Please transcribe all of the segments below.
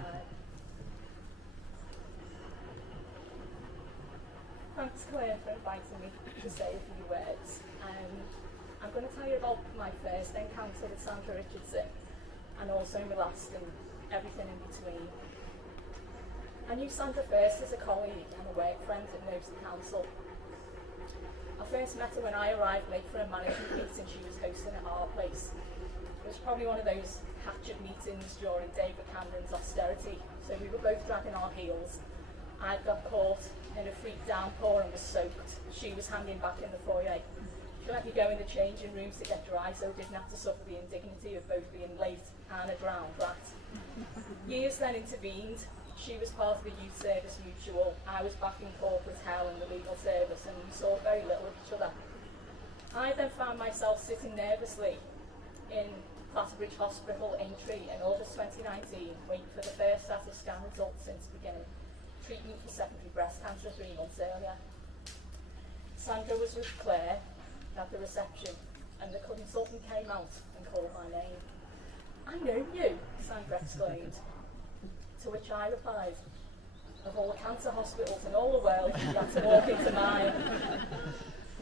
time. Thanks, Claire, for inviting me to say a few words. I'm going to tell you about my first encounter with Sandra Richardson, and also my last and everything in between. I knew Sandra first as a colleague and a work friend at Nosey Council. I first met her when I arrived late for a management meeting she was hosting at our place. It was probably one of those hatchet meetings during David Cameron's austerity, so we were both dragging our heels. I'd got caught in a freak downpour and was soaked. She was hanging back in the foyer. She let me go in the changing rooms to get dry so I didn't have to suffer the indignity of both being late and a drowned rat. Years then intervened. She was part of the youth service mutual. I was back in corporate hell in the legal service, and we saw very little of each other. I then found myself sitting nervously in Clatterbridge Hospital Aintree in August 2019, waiting for the first set of scan results since beginning treatment for secondary breast cancer 3 months earlier. Sandra was with Claire at the reception, and the consultant came out and called my name. "I know you," Sandra exclaimed. To which I replied, "Of all the cancer hospitals in all the world, you had to walk into mine."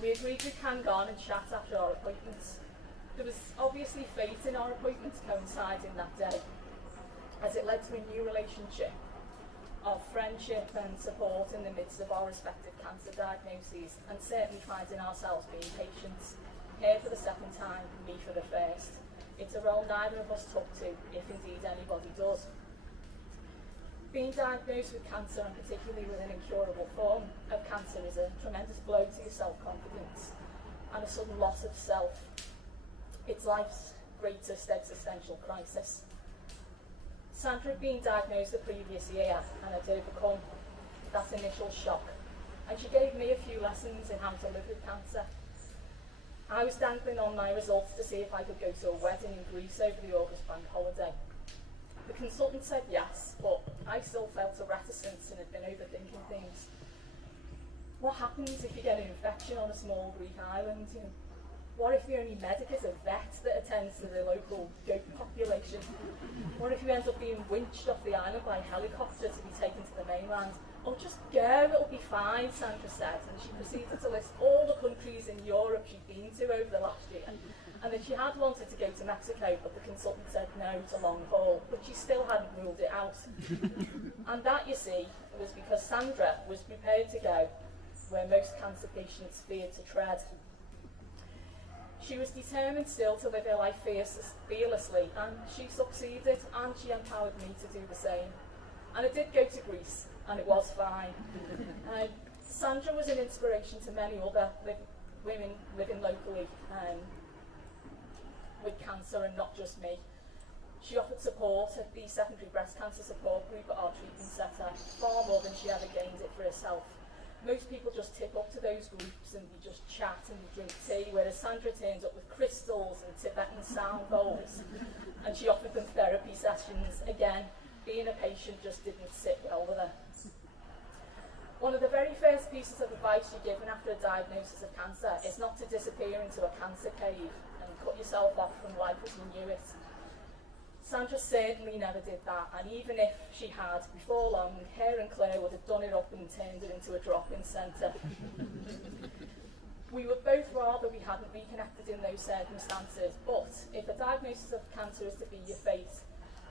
We agreed we'd hang on and chat after our appointments. There was obviously fate in our appointments coinciding that day, as it led to a new relationship of friendship and support in the midst of our respective cancer diagnoses, and certainly finding ourselves being patients, her for the second time, me for the first. It's a role neither of us took to, if indeed anybody does. Being diagnosed with cancer, and particularly with an incurable form of cancer, is a tremendous blow to your self-confidence and a sudden loss of self. It's life's greatest existential crisis. Sandra had been diagnosed the previous year and had overcome that initial shock, and she gave me a few lessons in how to live with cancer. I was dangling on my results to see if I could go to a wedding in Greece over the August bank holiday. The consultant said yes, but I still felt a reticence and had been overthinking things. What happens if you get an infection on a small Greek island? What if the only medic is a vet that attends to the local goat population? What if you end up being winched off the island by helicopter to be taken to the mainland? "Oh, just go, it'll be fine," Sandra said, and she proceeded to list all the countries in Europe she'd been to over the last year, and that she had wanted to go to Mexico, but the consultant said no, it's a long haul, but she still hadn't ruled it out. And that, you see, was because Sandra was prepared to go where most cancer patients feared to tread. She was determined still to live her life fearlessly, and she succeeded, and she empowered me to do the same. And I did go to Greece, and it was fine. Sandra was an inspiration to many other women living locally with cancer, and not just me. She offered support at the secondary breast cancer support group at our treatment centre, far more than she ever gained it for herself. Most people just tip up to those groups and we just chat and we drink tea, whereas Sandra turns up with crystals and Tibetan sound bowls, and she offered them therapy sessions. Again, being a patient just didn't sit well with her. One of the very first pieces of advice you're given after a diagnosis of cancer is not to disappear into a cancer cave and cut yourself off from life as you knew it. Sandra certainly never did that, and even if she had, before long, her and Claire would have done it up and turned it into a drop-in centre. We would both rather we hadn't reconnected in those circumstances, but if a diagnosis of cancer is to be your fate,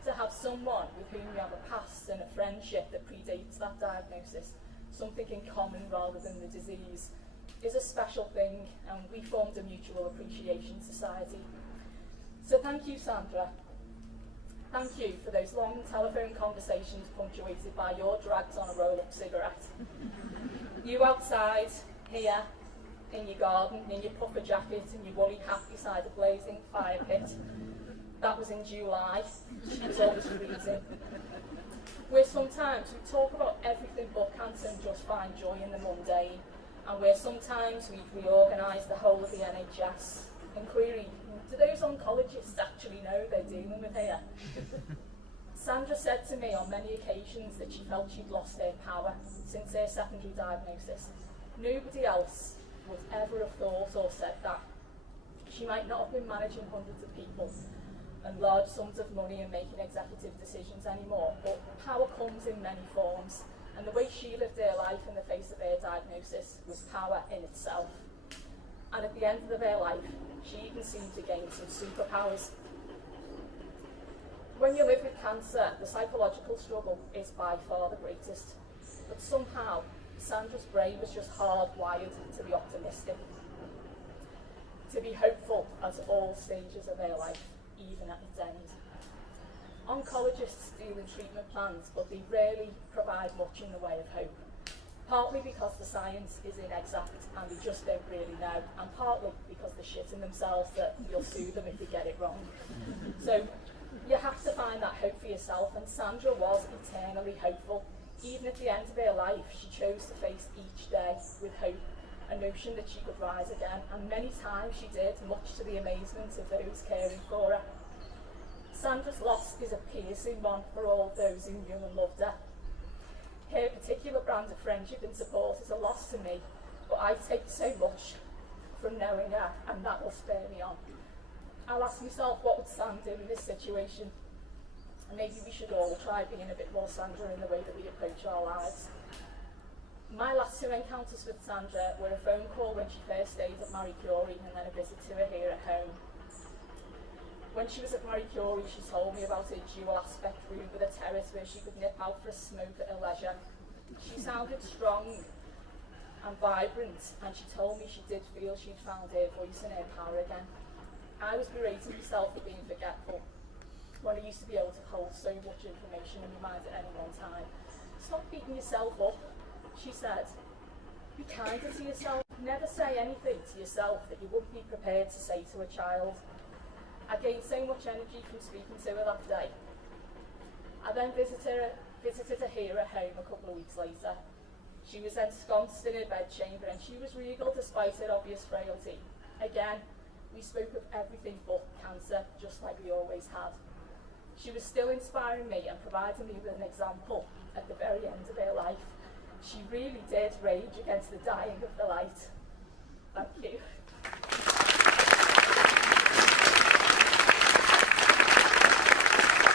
to have someone with whom you have a past and a friendship that predates that diagnosis, something in common rather than the disease, is a special thing, and we formed a mutual appreciation society. So thank you, Sandra. Thank you for those long telephone conversations punctuated by your drags on a roll-up cigarette. You outside, here, in your garden, in your puffer jacket and your woolly hat beside a blazing fire pit. That was in July. It was always freezing. Where sometimes we talk about everything but cancer and just find joy in the mundane, and where sometimes we've reorganised the whole of the NHS and query, do those oncologists actually know they're dealing with here? Sandra said to me on many occasions that she felt she'd lost her power since her secondary diagnosis. Nobody else would ever have thought or said that. She might not have been managing hundreds of people and large sums of money and making executive decisions anymore, but power comes in many forms, and the way she lived her life in the face of her diagnosis was power in itself. And at the end of her life, she even seemed to gain some superpowers. When you live with cancer, the psychological struggle is by far the greatest, but somehow Sandra's brain was just hardwired to be optimistic, to be hopeful at all stages of her life, even at its end. Oncologists deal in treatment plans, but they rarely provide much in the way of hope, partly because the science is inexact and they just don't really know, and partly because they're shitting themselves that you'll sue them if you get it wrong. So you have to find that hope for yourself, and Sandra was eternally hopeful. Even at the end of her life, she chose to face each day with hope, a notion that she could rise again, and many times she did, much to the amazement of those caring for her. Sandra's loss is a piercing one for all those who knew and loved her. Her particular brand of friendship and support is a loss to me, but I take so much from knowing her, and that will spur me on. I'll ask myself, what would Sam do in this situation? And maybe we should all try being a bit more Sandra in the way that we approach our lives. My last two encounters with Sandra were a phone call when she first stayed at Marie Curie, and then a visit to her here at home. When she was at Marie Curie, she told me about a dual aspect room with a terrace where she could nip out for a smoke at her leisure. She sounded strong and vibrant, and she told me she did feel she'd found her voice and her power again. I was berating myself for being forgetful, when I used to be able to hold so much information in my mind at any one time. Stop beating yourself up, she said. Be kinder to yourself. Never say anything to yourself that you wouldn't be prepared to say to a child. I gained so much energy from speaking to her that day. I then visited her here at home a couple of weeks later. She was ensconced in her bedchamber, and she was regal despite her obvious frailty. Again, we spoke of everything but cancer, just like we always had. She was still inspiring me and providing me with an example at the very end of her life. She really did rage against the dying of the light. Thank you.